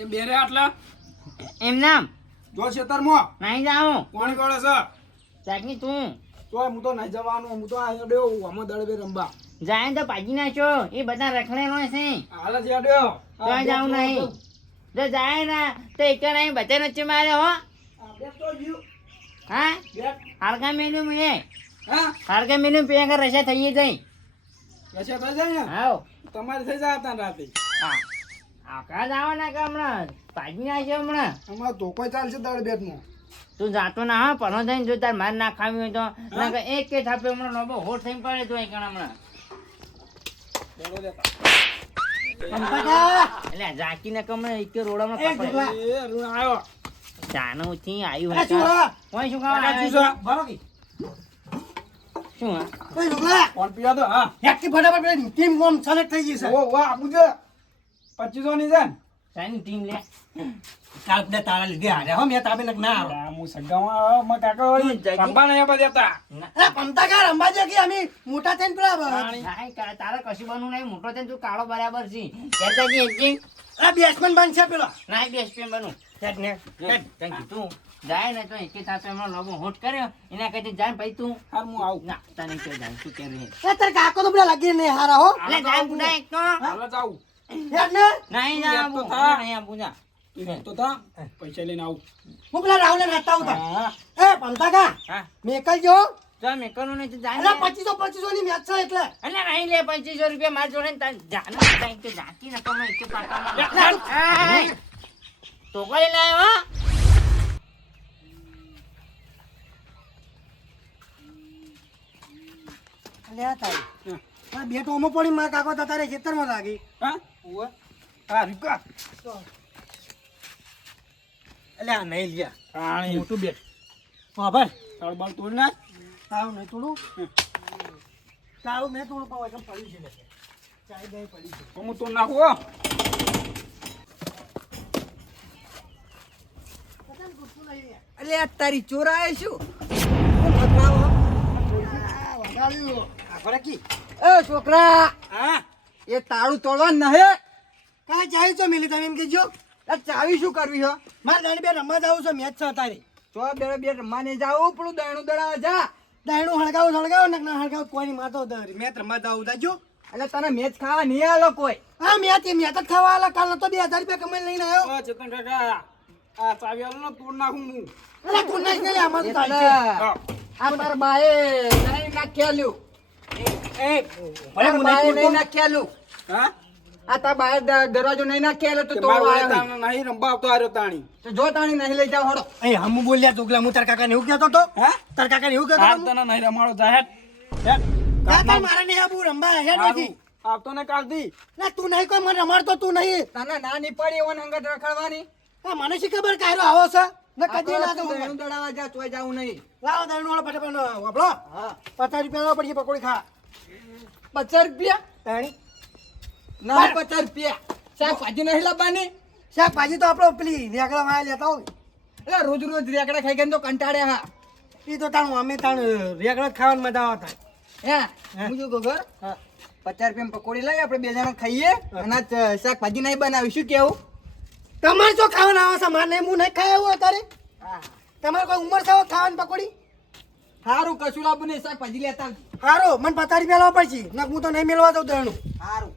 તે બેરે આટલા એમ નામ જો ખેતરમાં નહીં જાઉં કોણ કોળે છે ચાકની તું તો હું તો નહીં જવાનું હું તો આ ડ્યો આમાં દળવે રંબા જાય તો પાજી નાખો એ બધા રખડેલો છે હાલ જ ડ્યો તો જાઉં નહીં જો જાય ના તો એક નહીં બધા નથી મારે હો બેટ તો ગયું હા બેટ હાડકા મેલું મેં હા હાડકા મેલું પેગર રસા થઈ જઈ કશે થઈ જાય ને હાવ તમારે થઈ જાય હતા રાતે હા આખા જવાના કે હમણાં પાજી નાખ્યો હમણાં અમારે તો કોઈ ચાલશે દળ બેટમાં તું જાતો ના હા પણ થઈને જો તાર માર ના ખાવી હોય તો ના કે એક કે થાપે હમણાં લોબો હોટ થઈને પડે તો એક હમણાં બોલો દેતા એટલે ઝાંકીને કમણે એક રોડામાં પકડે એ અરુણ આવ્યો ચાનું થી આવ્યું એ છોરા કોઈ શું ખાવા કાકા આવ્યા શું છે? ભરો કે શું હા ઓય લુગલા કોણ પીવા તો હા હેકી ફટાફટ પેલી ટીમ કોમ સેલેક્ટ થઈ ગઈ છે ઓ વાહ આપું છે 2500 ની છે ને શાની ટીમ લે કાલ ને તારા લીધે હારે હો મેં તાબે ના આવે આ હું સગામાં માં કાકા વળી તું જગી. રંબા નહીં આપવા દેતા અરે પમતા કા રંબાજે કે અમે મોટા થઈને પેલા પાણી. નાઈ તારે કશું બનવું નહીં મોટો થઈને તું કાળો બરાબર છે કહેતા કે એક અરે બેટ્સમેન બન છે પેલો નાઈ બેસ્ટ ફ્રેન્ડ બનું હેડ ને હેડ થેન્ક યુ તું જાય ને તો એક સાથે હમણાં લોબો હોટ કર્યો એના કહેતી જાય પછી તું હાર હું આવું ના તને કે જાય તું કે રહે એ તાર કાકો તો પેલા લાગી ને હારા હો એટલે જાય બુડા એક તો હાલ જ આવું હેડ ને નહીં તું જા એક તો બુ થા. નહીં આ બુજા તું તો થા પૈસા લઈને આવું હું પેલા રાહુલ ને નાતા ઉતા હા એ પમતા કા હા મેકલ જો ચાલ મેં કરું નહીં તો જાય અરે ને. 2500 ની મેચ છે એટલે અલ્યા નહીં લે 2500 રૂપિયા માર જોડે ને તાર જાને તાઈ તો જાતી ન કમે એક પાટામાં તો કોઈ લાયો હો અલે આ તારી આ બેટ ઓમો પડી માર કાકો તો તારે ખેતરમાં લાગી હા ઓવે હા રીકા અલે આ નહીં લ્યા પાણી મોટું બેટ હા ભાઈ તાળ બાળ તોડ ના તારું નહીં થોડું તારું મેં થોડું પાવ એકમ પડ્યું છે લે ચાય દઈ પડી છે હું તો નાખું હો અલે આ તારી ચોરાય શું એ છોકરા હા એ તાળું તોડવા નહે કાંઈ જાય છો મિલી તમે એમ કહેજો આ ચાવી શું કરવી હો મારે દાણી બે રમવા જાવું છે મેચ છે તારી તો બે બે રમવાને જાવું પેલું દયણું દડાવા જા દાયણું હળગાવો ને ના હળગાવો કોઈની માતો મેચ રમવા જાવું જાજો એટલે તને મેચ ખાવા નહીં આલો કોઈ હા મેચ જ ખાવા આલા કાલ તો 2000 રૂપિયા કમાઈ લઈને આવ્યો ઓ ચેતન કાકા આ ચાવી આલો ને તોડ નાખું હું અરે તું નહીં ગઈ આમાં તો એટલે ચાલશે. હા આ તાર બાએ નહીં નાખ્યાલું એ તાર બાએ નહીં નાખ્યાલું હા આ તાર બાએ દરવાજો નહીં નાખ્યાલો તો તે તોડવા મારો આવ્યો તાણ નહીં રંબા આવતો આર્યો તાણી તો જો તાણી નહીં લઈ જાવ હડો એ હમ બોલ્યા તુગલા હું તાર કાકાને એવું કહેતો તો હા તાર કાકાને એવું કહેતો હાલ તો તને નહીં રમાડો જાહેર હેડ તાર મારે નહીં આબુ રંબા હેડ નથી આવતો ને કાલથી ના તું નહીં કોઈ મને રમાડતો તું નહીં તને ના નહીં પડી એવો અંગત રખડવાની આ મને શી ખબર કાયરો આવો છે ને કદી ના તો દયણું દડાવા જા તોય જાવું નહીં લાવો દાણું વાળો ફટાફટ વાપરો હા 50 રૂપિયા નો પડી પકોડી ખા 50 રૂપિયા તાણી ના 50 રૂપિયા શાકભાજી નહીં લાવવાની શાકભાજી તો આપણો પેલી રેગડા માં લેતા હોય એટલે રોજ રોજ રેકડા ખાઈ ગઈને તો કંટાળે હા એ તો તાણ અમે તાણ રેગડા ખાવાની મજા આવતા હે હું જો ગોગર 50 રૂપિયા પકોડી લઈ આપણે બે જણા ખાઈએ અને આ શાકભાજી નહીં બનાવીશું કેવું તમારે શું ખાવાના આવે છે મારે નહીં હું નહીં ખાય એવું અત્યારે હા તમારે કોઈ ઉંમર છે ખાવાની પકોડી સારું કશું લાવવું નહીં શાકભાજી લેતા આવજો. સારું મને 50 રૂપિયા લાવવા પડશે ના હું તો નહીં મેળવા દઉં દાણું સારું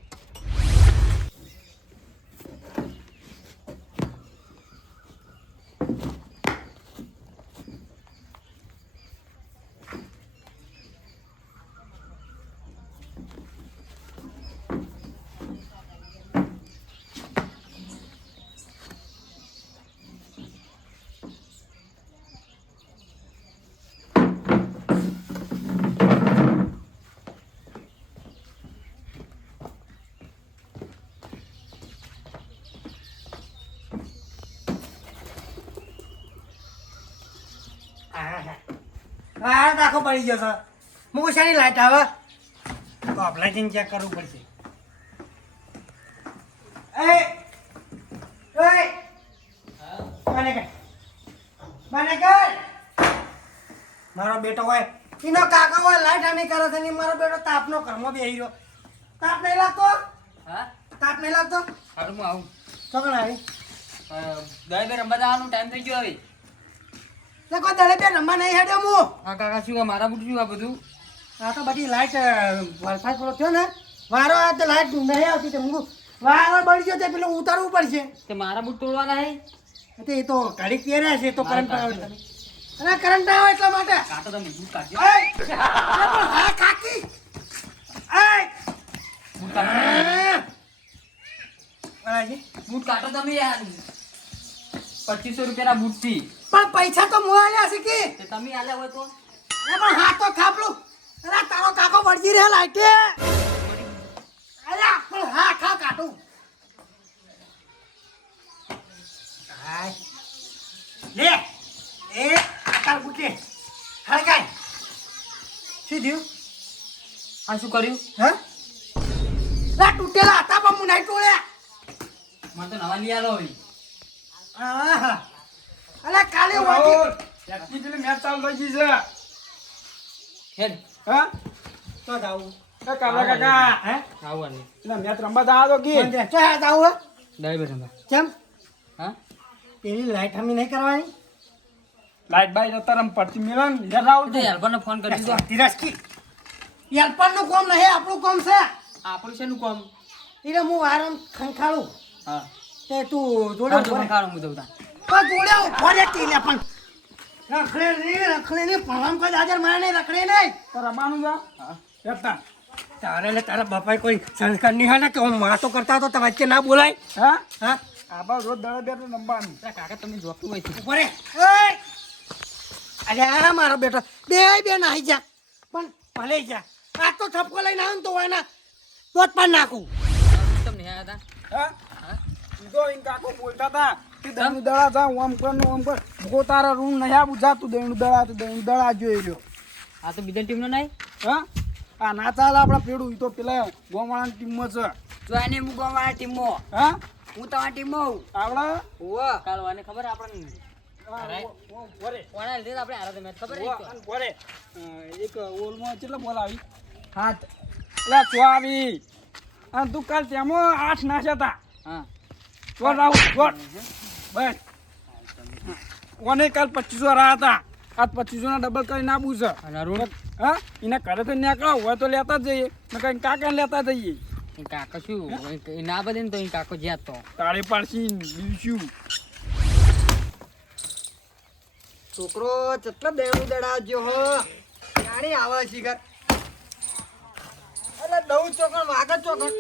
હા આખો પડી ગયો છે હું શાની લાઈટ આવે તો અપ્લાઇટિંગ ચેક કરવું પડશે એ મને કર મારો બેટો હોય એનો કાકા હોય લાઈટ આની કરે છે ને મારો બેટો તાપનો ઘરમાં બેહી રહ્યો તાપ નહીં લાગતો હા તાપ નહીં લાગતો હારું હું આવું ચોકણ આવી દળે રમવા જવાનો ટાઈમ થઈ ગયો હવે. તે કોઈ દળે બે રમવા નહીં હેડ્યો હું. આ કાકા શું આ મારા બુટ શું આ બધું? આ તો બધી લાઈટ વરસાદ પડ્યો થયો ને વારો આ તો લાઈટ નહીં આવતી તે હું વારો બળી ગયો તે પેલું ઉતારવું પડશે. તે મારા બુટ તોડવાના હે? તે એ તો ઘડી પહેર્યા છે તો કરંટ આવે અને કરંટ આવે એટલા માટે. કાંટો તમે બુટ કાઢજો. હા કાકી બુટ કાઢો. બરાજી. બુટ કાઢો તમે યાર. 2500 રૂપિયાના બુટ થી. પણ પૈસા તો મોં આલ્યા છે કે તે તમે આલ્યા હોય તો પણ હાથ તો ખાપલું. અરે તારો કાકો વળગી રહ્યા લાઈટે. અરે પણ હા ખા કાટું. હાય લે એ તાર બુટે હળગાય. શું થયું? આ શું કર્યું? હા લા તૂટેલા હતા પણ હું નહીં તોડ્યા. મને તો નવા લઈ આલો હવે. આહા અલા કાલે વાગી એટલી પેલી મેચ ચાલુ થઈ ગઈ છે. હેડ હા તો જાવું એ કાલા કાકા હે આવવાની. એટલે મેચ રમવા જા તો કે કોણ છે? તો હા જાવું હે દળે રમવા. કેમ હા? પેલી લાઈટ હમી નહીં કરવાની. લાઈટ બાઈટ અત્યારે પડતી મિલન લે રાવ તે હેલ્પરને ફોન કરી દીધો. તિરસ્કી યાલપણનું કામ નહીં આપણું કામ છે. આપણું શેનું કામ? એટલે હું વારમ ખંખાળું હા. તે તું જોડે કાઢો ઉભો રહે. ખાવાનું હું દઉં. પણ જોડે ઉભો રહે તીલે પણ રખડે નહીં ભણવામાં કોઈ હાજર મારે નહીં રખડે નહીં. તો રમવાનું છે હા. જતા તારે ને તારા બાપાએ કોઈ સંસ્કાર નહીં હોય ને કે હું વાતો કરતા હતો તો વચ્ચે ના બોલાય. હા હા આબા રોજ દળે બે તો રમવાનું. અરે કાકા તમે જોતું હોય છે. ઉભો રહે. અરે આ મારો બેટો બે નાહી જા પણ ભલે જા. આ તો ઠપકો લઈને આવ્યો ને તો એના દોત પર નાખું. તમને યાદ હતા? હા ઈતો ઈન કાકો બોલતા હતા કે દળનું દળા જા ઓમ કર ને ઓમ કર ગો તારા રૂમ નહીં આવું જા તું દળનું દળા તો દળનું દળા જોઈ રહ્યો. આ તો બીજા ટીમનો નહીં. હા આ ના ચાલે આપણા પેડું ઈ તો પેલા ગોમાળાની ટીમમાં છે. જો આને હું ગોવાળા ટીમમાં. હા હું તમારી ટીમમાં. આવડા ઓવા કાલ વાને ખબર આપણને વરે કોના લીધે આપણે હારા મેચ ખબર છે? વરે એક ઓલમાં કેટલા બોલ આવી? હાથ. એટલે તો આવી અને તું કાલ તેમાં 8 નાખ્યા હતા. હા. તો રાવ ગોટ બસ કોને કાલ 2500 રહ્યા હતા આજ 2500 ના ડબલ કરીને આપું છે. અને અરુણ હા એના ઘરે તો નીકળો હોય તો લેતા જ જઈએ ને કઈ કાકા લેતા જઈએ. એ કાકો શું એ ના બદે ને તો એ કાકો જ્યાં તો તાળી પાડશી બીજું છોકરો કેટલો દેણું દડાવજો હો જાણી આવે છે ઘર. અરે દઉં ચોકણ વાગત ચોકણ.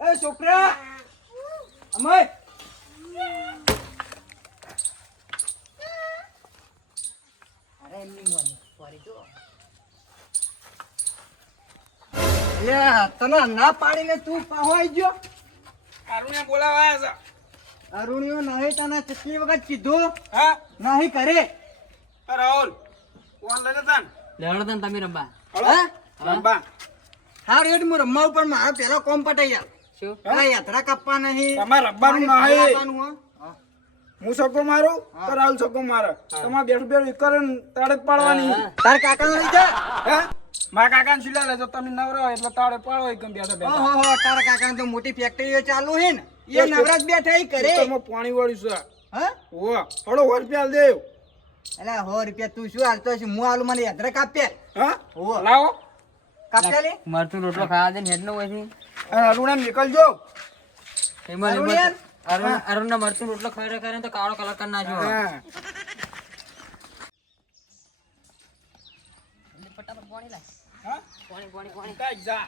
એ છોકરા અમય અરે એમની મોની સોરી જો લે તને ના પાડીને તું પહોંચી ગયો. અરુણે બોલાવાયા છે. અરુણિયો નહીં તને કેટલી વખત કીધું હા નહીં કરે. રાહુલ કોણ લઈને તાન લેવડો તને તમે રમવા. હા રંબા હા રેડ હું રમવા ઉપર મારો પેલો કોમ પટે યાર. શું? હા યાત્રા કાપવા નહીં તમારે રબ્બાનું પાણી નહીં. આપવાનું હો. હું સકો મારું તો રાહુલ સકો મારે તમારે બેઠું બેઠું કરે ને તાળે જ પાડવાની. તાર કાકા લઈ જા. હા મારા કાકાને સિલા લેજો તમે નવરા હોય એટલે તાળે પાડો એકમ બેઠા બેઠા. ઓહો તારા કાકા તો મોટી ફેક્ટરીઓ ચાલુ છે ને એ નવરાજ બેઠા ઈ કરે. ખેતરમાં પાણી વાળ્યું છે. હા ઓ હળો રૂપિયા દેવ. એલા 100 રૂપિયા તું શું હાલતો છે? હું હાલું મને યાત્રા કાપ્યા. હા ઓહો લાવો કાપ્યા લે. મરતું રોટલો ખાવા દે ને હેડ નો હોય છે. અને અરુણા નીકળજો. એમાં અરુણ યાર. અરુણ ના મરતું રોટલો ખાઈ કરે તો કાળો કલર કરી નાખ્યો. હા ફટાફટ પાણી લાય. હા પાણી. કાંઈ જા.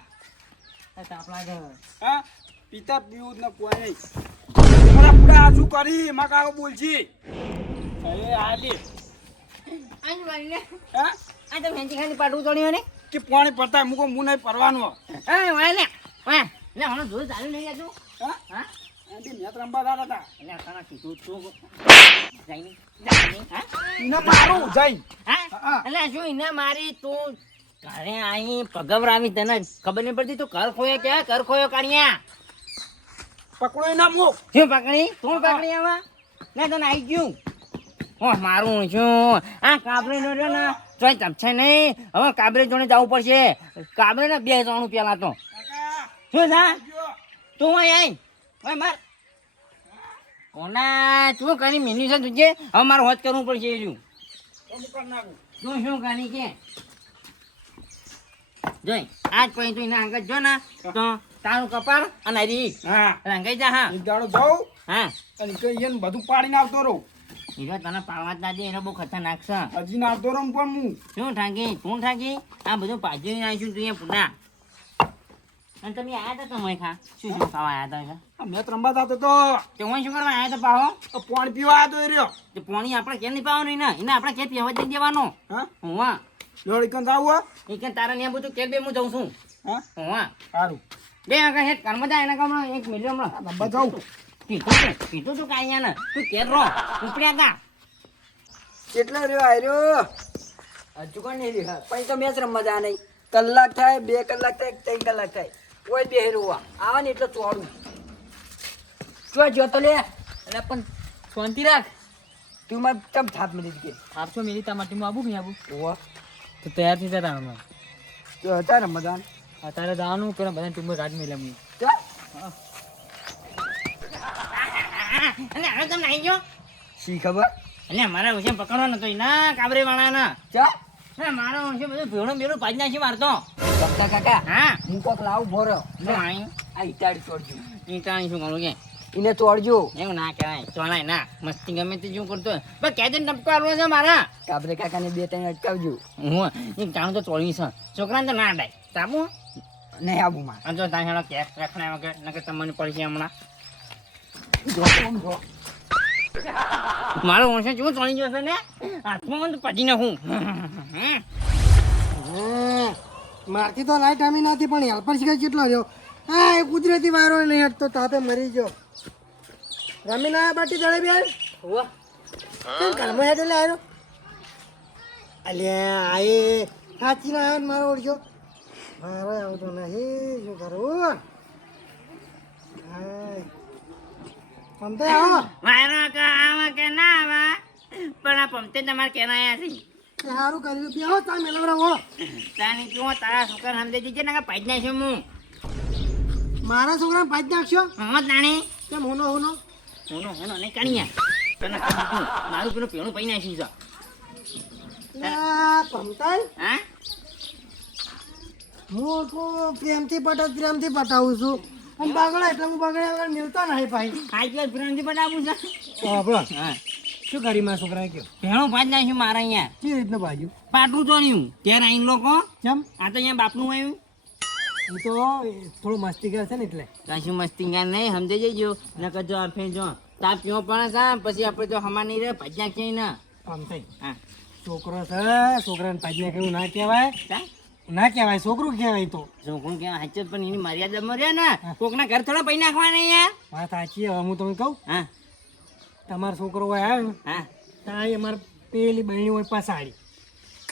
તાપ લાગે. હા પિતા પીવું જ ન કોઈ. અરે પુડા આ શું કરી માં કાકો બોલજી. એ આલી આજ વાળીને હા આ તો હેંચી ખાલી પાડવું તોડ્યો ને. કે પાણી પડતા મૂકો હું નહીં પરવાનું. એ વાળીને વાહ લે હમણાં જોર ચાલુ નહીં આતું. હા હા આંટી મેચ રમવા દાદા હતા. એટલે તને કીધું તું જઈને હા એને મારું જઈ. હા એટલે શું એને મારી તું ઘરે આઈ પગવરાવી તને ખબર નહીં પડતી તું ઘર ખોયો ક્યાં ઘર ખોયો કાઢ્યા પકડો એના મુખ. શું પકડી તું પકડી આવા ને તને આવી ગયું ઓ મારું શું આ કાબરે નો રહ્યો ને તોય તપશે નહીં હવે કાબરે જોડે જવું પડશે કાબરે ને 2 જણું પેલા તો કાકા શું છે જો તું અહીં આય ઓય માર કોના તું કરી મિની છે તુજે હવે મારે હોત કરવું પડશે એ રહ્યું તું શું કરી કે જોઈ આજ પછી તું એના આગળ જો ને તો તારું કપાળ અને હરી હા રંગાઈ જા હા એક દાડો જાઉં હા અને કઈ એને બધું પાડીને આવતો રહું હીરો તને પાડવા જ ના દે એનો બહુ ખતરનાક છે હજી ના આવતો રહું પણ હું શું ઠાકી આ બધું પાછી આવીશું તું અહીંયા પૂરા અને તમે આયા હતા તમે ખા શું ખાવા આયા હતા આ મેચ રમવા જતો તો તે હું શું કરવા આયા હતા પાહો તો પાણી પીવા આવ્યો તો એ રહ્યો તે પાણી આપણે કેમ નહીં પાવાનું ને એને આપણે કે પીવા દઈ દેવાનો હા હું લોડી કન જાવું એ કે તારા ને બધું કે બે હું જઉં છું હા હું સારું બે આગળ હેઠ કર્મ જાય એના કામ એક મિલિયન હમણાં રમવા જાઉં કીધું તું કાંઈ ને તું કે રહો ઉપડ્યા તા કેટલો રહ્યો આર્યો હજુ કોણ નહીં રહ્યો પછી તો મેચ રમવા જા નહીં કલાક થાય 2 કલાક થાય 3 કલાક થાય કોઈ બે હેરવા આવા ને એટલે ચોડું જો જોતો લે એટલે પણ શાંતિ રાખ તું માર તમ થાપ મિલી કે આપશો મેરી તમારી માં આબુ કે આબુ ઓવા તો તૈયાર થઈ જતા હમણાં તો હતા રમવા જા અત્યારે જવાનું પેલા બધા ટૂંકમાં ગાડી મેલા હું ચાલ અને હવે તમે આવી ગયો શી ખબર એટલે મારા વિશે પકડવાનો તો ના કાબરે વાળાના ચા ના મારો વિશે બધું ભેળું ભેળું પાડી નાખી મારતો સપ્તા કાકા હા હું કોક લાવું ભોરો શું આઈ આ ઈટાડી છોડજો ઈટાણી શું કરું કે એને તોડજો એવું ના કહેવાય ચોલાય ના મસ્તી ગમે તે શું કરતો પણ કેજે ટપકો આલવો છે મારા કાબરે કાકાને 2-3 અટકાવજો હું એક જાણું તો ચોળી છે છોકરાને તો ના અડાય સાબુ નહીં આબુમાં આ જો તારી હેડો કેસ રાખણા વગર નકર તમને પડશે હમણાં મારો વંશ શું ચોળી જશે ને હાથમાં તો પડી નાખું મારથી તો લાઈટ આમી નથી પણ હેલ્પર શીખે કેટલો રહ્યો હા એ કુદરતી વારો નહીં હટતો તાપે મરી ગયો રમીને આયા બાટી દળે બેન કેમ ઘરમાં હેઠે લે આવ્યો અલ્યા આ એ સાચી ના આવ્યો ને મારો ઓળખ્યો મારે આવતો નહીં શું કરું હાય પમતે આવો મારો કે આવા કે ના આવા પણ આ પમતે તમારે કેના આયા છે એ સારું કર્યું બેહો તા મેલવરા હો તાની તું તારા છોકરા સમજે દીજે ને કે પાડી નાખ્યો હું મારા છોકરાને પાજ નાખશો મોહમ્મદ નાણી કેમ હોનો હોનો હોનો નહીં કાઢીયા તને કીધું મારું પેલું પેણું પડી નાખ્યું છે પમતાઈ હા હું તો પ્રેમથી પટાવું છું અને બગડા એટલે હું બગડ્યા વગર મિલતા નહીં ભાઈ આજ પેલા પ્રેમથી પડાવું છે આપણો હા શું કરી મારા છોકરાએ કયો ભેણું પાડી નાખ્યું મારા અહીંયા કેવી રીતનું બાજુ પાટલું ચોર્યું ત્યારે આઈને લોકો કેમ આ તો અહીંયા બાપનું આવ્યું હું તો થોડું મસ્તી કરશે ને એટલે કશું મસ્તી ગાન નહીં સમજી જજો નકર જો અર્ફે જો તાપ પીવો પણ છે પછી આપણે તો હમા નહીં રહે ભજ્યા ક્યાંય ને પમતાઈ હા છોકરો છે છોકરાને પાજ નાખ્યું ના કહેવાય કા ના કહેવાય છોકરું કહેવાય તો છોકરું કેવા હાચો જ પણ એની મર્યાદામાં રહે ને કોકના ઘર થોડા પૈ નાખવાના યાર વાત સાચી હવે હું તમને કહું હા તમારો છોકરો હોય આવ્યો ને હા ત્યાં એ અમારે પેલી બહેણી હોય પસાડી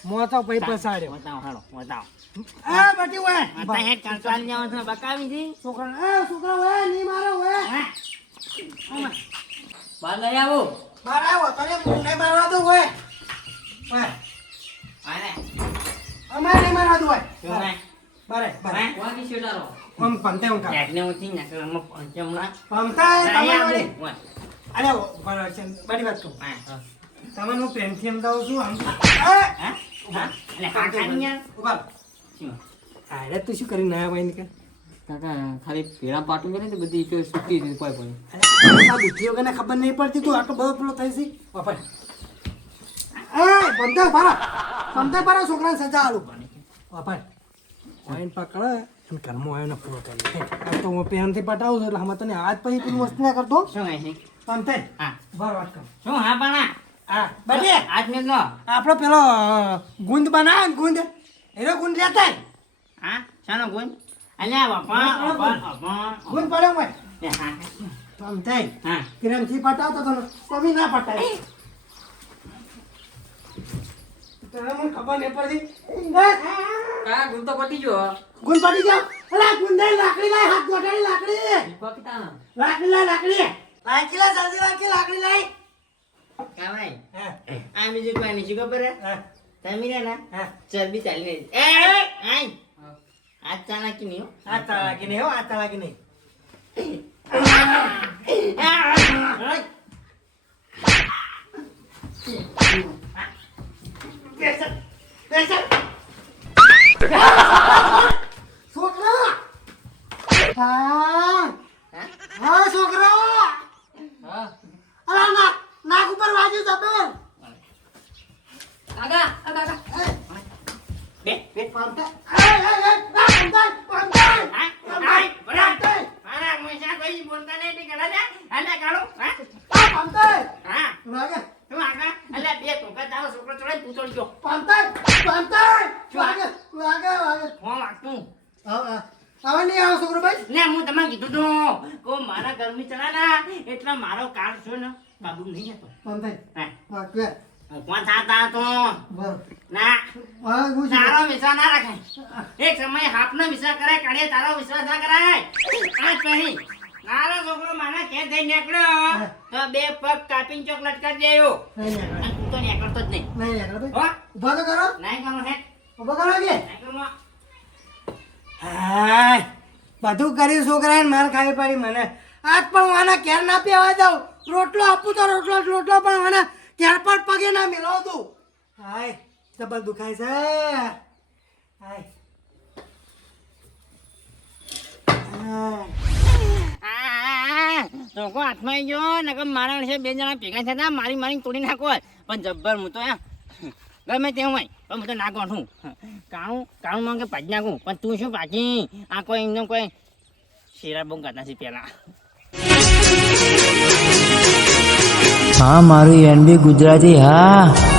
મોતો પછી પસાડ્યો બતાવો હાલો બતાવો આ બટી હોય અત્યારે હેડ કંટાળી જાવ છો બકાવી દી છોકરા હોય નહીં મારો હોય બહાર લઈ આવો મારા આવો તને નહીં મારવા દો હોય આને અમારે નહીં મારવા દો હોય જોવાય બારે બારે વાકી શેટારો પમ પમતે હું કા એકને ઉઠી નકરમાં પંચમણા પમતા નહીં તમારે આવું હોય અરે બરાબર છે બડી વાત કહું હા તમને હું પ્રેમથી સમજાવું છું આમ હા હા એટલે હા ખાની યાર ઉભા શું અરે તું શું કરી ના ભાઈ ને કે કાકા ખાલી પેલા પાટું કરે ને બધી તો સુટી કોઈ પડી આ બુદ્ધિ વગરને ખબર નહીં પડતી તું આટલો બધો પેલો થઈ છે વાપર એ પમતા પારા છોકરાને સજા આલું વાપર ઓઈન પકડે અને કર્મો આવ્યો ને પૂરો કરી આ તો હું પેનથી પટાવું છું એટલે હમણાં તને હાથ પછી તું મસ્તી ના કરતો શું હે છે પમતે હા બરાબર વાત કર શું હા પાણા હા બટે આજ મેં લો આપણો પેલો ગુંદ બનાવે ને ગુંદ એનો ગુંદ લેતા હા શાનો ગુણ અલ્યા બાપા ગુંદ પડ્યો મેં હા પમતે હા પ્રેમથી પટાવતો તો તમે ના પટાય તને મને ખબર નહીં પડતી કા ગુણ તો પટી ગયો ગુંદ પડી જાવ અલા ગુંદે લાકડી લાય હાથ ગોટાડી લાકડી પકતા લાકડી લાય જલ્દી લાકડી લાય કાવાય હા આ બીજું કોઈ નહીં ખબર હે હા તમે રે ના હા ચરબી ચાલી રહી એ આય આજ ચાલાકી નહીં હો આ તાળાકી નહીં હો આ તાળાકી નહીં છોકરા હા હા છોકરા અલા નાક ઉપર વાગ્યું જબર કાકા આ કાકા બે બે પંતા પંતા મારા મોસા કોઈ બોલતા નહીં તે ગળા જા આને કાઢો હા પંતા હા વાગે તું આગા અલ્યા બે ટોકા તારો છોકરો ચડે પૂતળી ગયો પંતા પંતા વાગે વાગે વાગે હું વાગતું હવે નહીં આવો છોકરો ભાઈ ને હું તમને કીધું તું કો મારા ગરમી ચડાના એટલે મારો કાર્ડ છો ને બાબુ નહીં હતો પંતા હા વાગે કોણ થાતા તો બર ના હા હું તારો વિશ્વાસ ના રાખાય એક સમય હાપનો વિશ્વાસ કરાય કાઢે તારો વિશ્વાસ ના કરાય આ કહી મારો છોકરો મારા ઘેર જઈને નીકળ્યો તો બે પગ કાપીને ચોકલેટ કરી દેયો નહીં અને તું તો નીકળતો જ નહીં નહીં ભાઈ હો ઉભા તો કરો નહીં કરો હે ઉભા કરો કે નહીં કરો હાય બધું કર્યું છોકરાને માર ખાવી પડી મને આજ પણ હું આના ઘેર ના પીવા જાઉં રોટલો આપું તો રોટલો પણ મને ઘેર પર પગે ના મિલાવું તું હાય જબર દુખાય છે હાય ચોખ્ખો હાથમાં આવી ગયો નકર મારા વિશે બે જણા ભેગા થતા મારી તોડી નાખો પણ જબ્બર હું તો ગમે તે હોય પણ હું તો ના ગોઠું કાણું માંગે પાછી નાખું પણ તું શું પાછી આ કોઈ એમનો કોઈ શેરા બહુ કરતા છે પેલા હા મારું એનબી ગુજરાતી હા